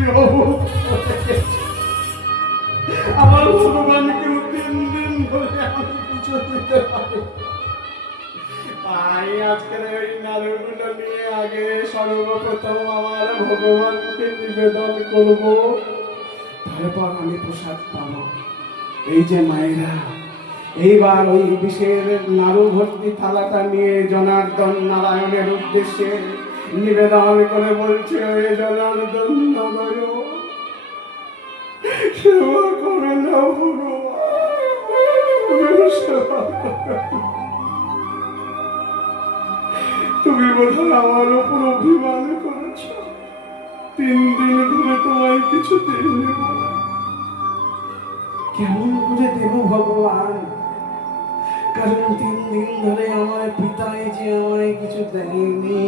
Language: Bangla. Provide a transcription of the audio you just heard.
আমি হব। আমার ভগবানকে 3 দিন ধরে আমি কিছু দিতে পারি। তাই আজকের ওই নাড়ুগুলো নিয়ে আগে সর্বপ্রথম আমার ভগবানকে নিবেদন করব, তারপর আমি প্রসাদ পাবো। এই যে মায়েরা, এইবার ওই বিষের নাড়ু ভর্তি থালাটা নিয়ে জনার্দন নারায়ণের উদ্দেশ্যে নিবেদন করে বলছে, ওই জনার্দন নারায়ণ সেবা করে না ভগবান, সেবা করে। তুমি বোধহয় আমার উপর অভিমান করেছ, 3 দিন ধরে তোমায় কিছু দিইনি বলে। কেমন করে দেব ভগবান? কারণ 3 দিন ধরে আমার পিতাই যে আমায় কিছু দেয়নি।